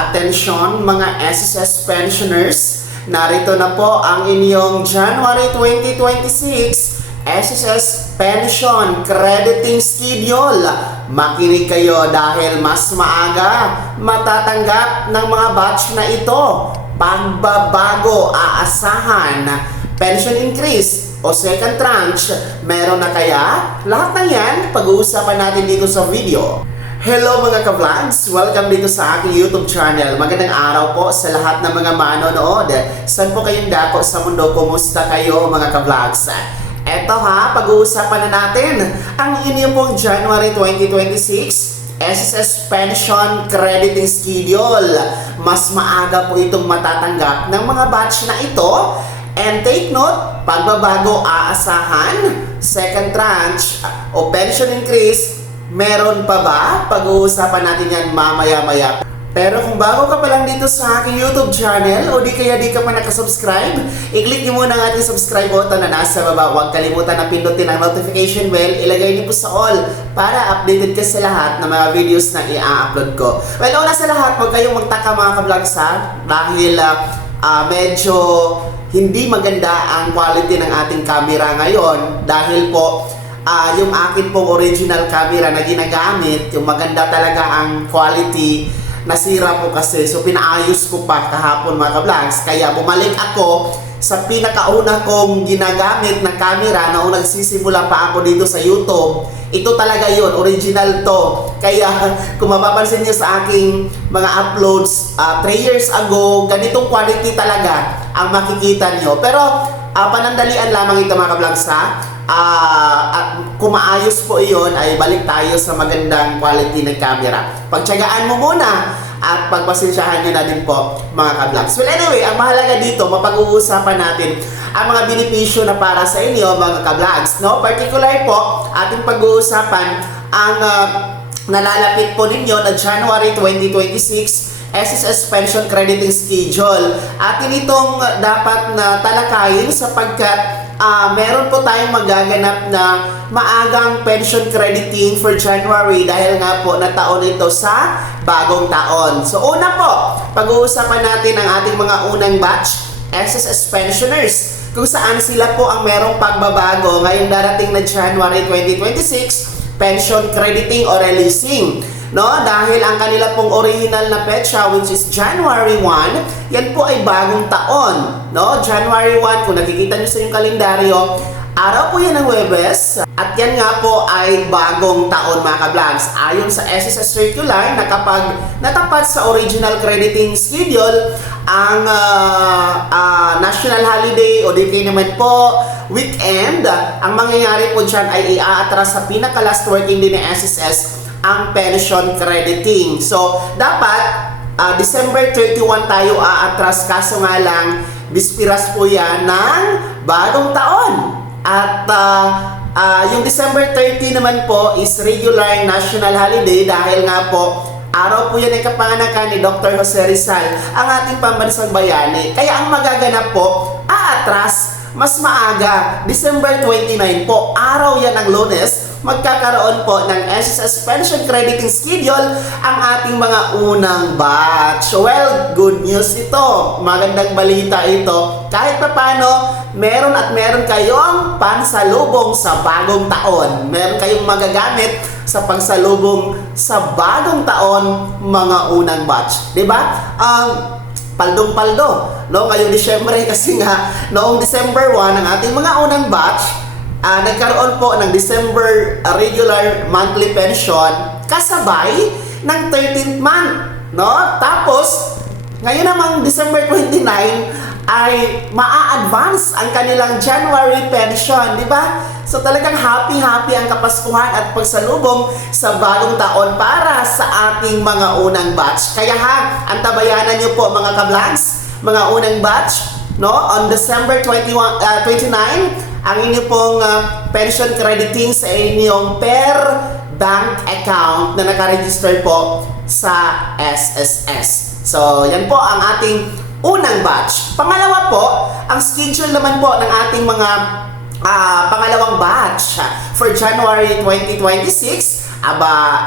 Atensyon mga SSS pensioners, narito na po ang inyong January 2026 SSS Pension Crediting Schedule. Makinig kayo dahil mas maaga matatanggap ng mga batch na ito. Pagbabago aasahan, pension increase o second tranche, meron na kaya? Lahat ng yan, pag-uusapan natin dito sa video. Hello mga ka-vlogs! Welcome dito sa aking YouTube channel. Magandang araw po sa lahat ng mga manonood. Saan po kayong dako sa mundo? Kumusta kayo mga ka-vlogs? Eto ha, pag-uusapan na natin ang inyong pong January 2026 SSS Pension Crediting Schedule. Mas maaga po itong matatanggap ng mga batch na ito. And take note, pagbabago aasahan, second tranche o pension increase, meron pa ba? Pag-uusapan natin yan mamaya-maya. Pero kung bago ka pa lang dito sa aking YouTube channel o di kaya di ka pa nakasubscribe, i-click niyo muna ang ating subscribe button na nasa baba. Huwag kalimutan na pindutin ang notification bell, ilagay niyo po sa all para updated ka sa lahat ng mga videos na i-upload ko. Well, una sa lahat, huwag kayong magtaka mga ka-vlogs dahil medyo hindi maganda ang quality ng ating camera ngayon dahil po yung akin pong original camera na ginagamit, yung maganda talaga ang quality, nasira po kasi. So pinaayos ko pa kahapon mga ka-vlogs. Kaya bumalik ako sa pinakauna kong ginagamit na camera na nagsisimula pa ako dito sa YouTube. Ito talaga yon, original to. Kaya kung mapapansin nyo sa aking mga uploads 3 years ago, ganitong quality talaga ang makikita nyo. Pero panandalian lamang ito mga ka-vlogs at kung maayos po iyon ay balik tayo sa magandang quality ng camera. Pagtiyagaan mo muna at pagpasensyahan nyo na din po mga ka-vlogs. Well anyway, ang mahalaga dito, mapag-uusapan natin ang mga benepisyo na para sa inyo mga ka-vlogs, no? Particular po, ating pag-uusapan ang nalalapit po ninyo na January 2026 SSS Pension Crediting Schedule. Atin itong dapat na talakayin sapagkat meron po tayong magaganap na maagang pension crediting for January dahil nga po na taon ito sa bagong taon. So una po, pag-uusapan natin ang ating mga unang batch SSS pensioners kung saan sila po ang merong pagbabago ngayong darating na January 2026 pension crediting o releasing. No, dahil ang kanila pong original na petsa which is January 1, yan po ay bagong taon. No, January 1, kung nakikita niyo sa inyong kalendaryo, araw po yan ng Huwebes. At yan nga po ay bagong taon mga ka-vlogs. Ayon sa SSS Circular na kapag natapat sa original crediting schedule, ang national holiday o di kayo naman po weekend, ang mangyayari po dyan ay i-aatras sa pinaka-last working day ng SSS ang pension crediting. So, dapat December 31 tayo aatras, kaso nga lang bispiras po yan ng bagong taon. At yung December 30 naman po is regular national holiday dahil nga po araw po yan ay kapanganakan ni Dr. Jose Rizal, ang ating pambansang bayani. Kaya ang magaganap po, aatras mas maaga, December 29 po, araw yan ng Lunes, magkakaroon po ng SSS Pension Crediting Schedule ang ating mga unang batch. Well, good news ito. Magandang balita ito. Kahit papano, meron kayong pansalubong sa bagong taon. Meron kayong magagamit sa pagsalubong sa bagong taon, mga unang batch. Diba? Paldong-paldo. No? Ngayong Disyembre kasi nga, noong December 1, ang ating mga unang batch, nagkaroon po ng December regular monthly pension kasabay ng 13th month, no? Tapos ngayon namang December 29 ay maa-advance ang kanilang January pension, di ba? So talagang happy ang Kapaskuhan at pagsalubong sa bagong taon para sa ating mga unang batch. Kaya antabayanan niyo po mga ka-vlogs, mga unang batch, no? On December 29 ang inyo pong pension crediting sa inyong per bank account na nakaregister po sa SSS. So, yan po ang ating unang batch. Pangalawa po, ang schedule naman po ng ating mga pangalawang batch for January 2026,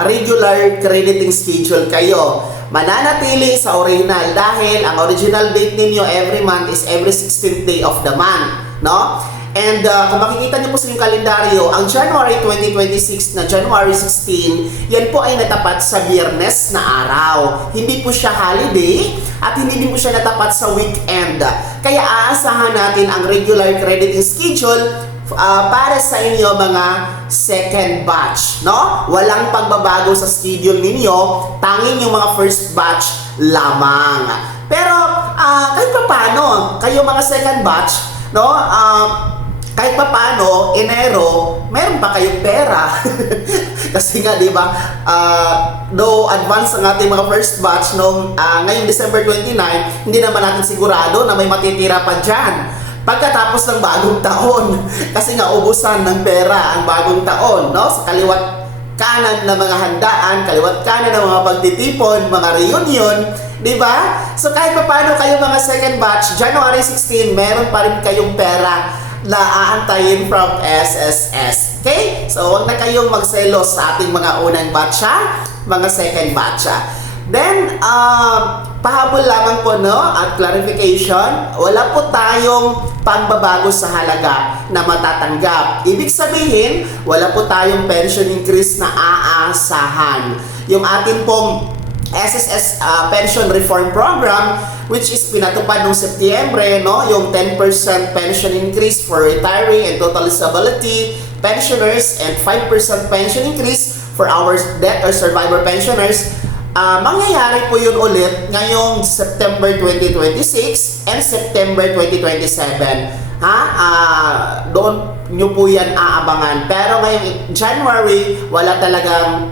regular crediting schedule kayo. mananatili sa original dahil ang original date ninyo every month is every 16th day of the month, no? And kung makikita niyo po sa inyong kalendaryo, ang January 2026 na January 16, yan po ay natapat sa Biyernes na araw. Hindi po siya holiday at hindi din po siya natapat sa weekend. Kaya aasahan natin ang regular crediting schedule para sa inyo mga second batch, no? Walang pagbabago sa schedule ninyo, tanging yung mga first batch lamang. Pero kahit pa paano, kayo mga second batch, no? Kahit pa paano, Enero, meron pa kayong pera. Kasi nga, di ba, though advance ang ating mga first batch ngayong December 29, hindi naman natin sigurado na may matitira pa dyan pagkatapos ng bagong taon. Kasi nga, ubusan ng pera ang bagong taon, no? Sa kaliwat kanan ng mga handaan, kaliwat kanan ng mga pagtitipon, mga reunion, di ba? So kahit pa paano kayo mga second batch, January 16, meron pa rin kayong pera na aantayin from SSS. Okay? So, huwag na kayong magselos sa ating mga unang batcha, mga second batcha. Then, pahabol lamang po, no? At clarification, wala po tayong pagbabago sa halaga na matatanggap. Ibig sabihin, wala po tayong pension increase na aasahan. Yung ating pong SSS Pension Reform Program, which is pinatupad noong Setyembre, no? Yung 10% pension increase for retiree and total disability pensioners and 5% pension increase for our death or survivor pensioners. Mangyayari po yun ulit ngayong September 2026 and September 2027. Doon nyo po yan aabangan. Pero ngayong January, wala talagang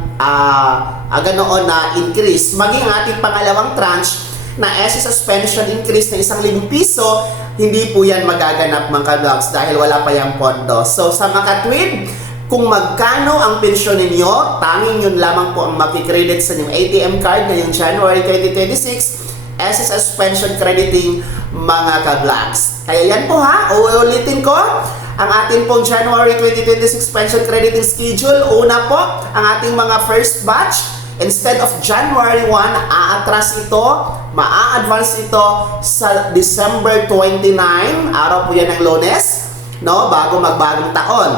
ganoon na increase. Maging ating pangalawang tranche na SSS pension increase na 1,000 piso, hindi po yan magaganap mga ka-vlogs dahil wala pa yung pondo. So sa mga katwid, kung magkano ang pensyon ninyo, tanging yun lamang po ang makikredit sa inyong ATM card ngayong January 2026, SSS pension crediting mga ka-vlogs. Kaya yan po uulitin ko ang ating pong January 2026 pension crediting schedule. Una po, ang ating mga first batch, instead of January 1, aatras ito, maa-advance ito sa December 29, araw po yan ng Lunes, no? Bago magbagong taon.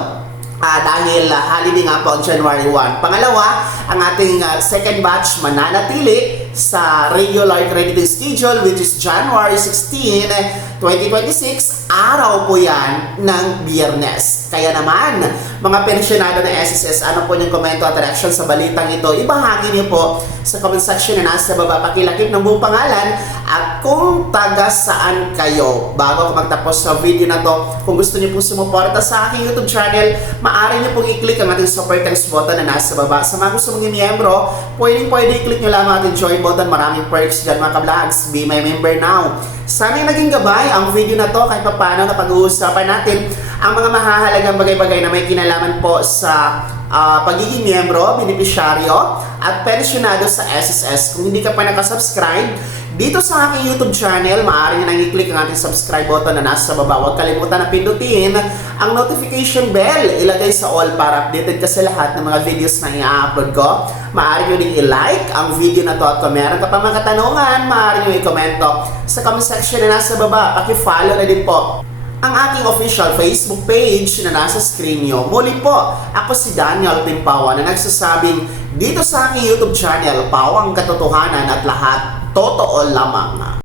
Dahil holiday nga po ang January 1. Pangalawa, ang ating second batch mananatili sa regular crediting schedule which is January 16, 2026, araw po yan ng Biyernes. Kaya naman, mga pensyonado ng SSS, ano po yung komento at reaction sa balitang ito? Ibahagi niyo po sa comment section na nasa baba. Pakilakip ng buong pangalan at kung taga saan kayo. Bago ako magtapos sa video na to, kung gusto niyo po sumuporta sa aking YouTube channel, maaari niyo pong i-click ang ating super thanks button na nasa baba. Sa mga gusto mong miyembro, pwede i-click nyo lang ang ating join button. Maraming perks dyan mga ka-vlogs. Be my member now. Sana naging gabay ang video na to kahit paano na pag-uusapan natin ang mga mahahalagang bagay-bagay na may kinalaman po sa pagiging miyembro, benepisyaryo at pensyonado sa SSS. Kung hindi ka pa nakasubscribe dito sa aking YouTube channel, maaari nyo nang i-click ang ating subscribe button na nasa baba. Huwag kalimutan na pindutin ang notification bell. Ilagay sa all para updated ka sa lahat ng mga videos na i-upload ko. Maaari nyo din i-like ang video na to at kung meron ka pa mga katanungan, maaari nyo i-komento sa comment section na nasa baba. Paki-follow na din po ang aking official Facebook page na nasa screen nyo. Muli po, ako si Daniel Timpawa na nagsasabing dito sa aking YouTube channel, pawang katotohanan at lahat totoo lamang.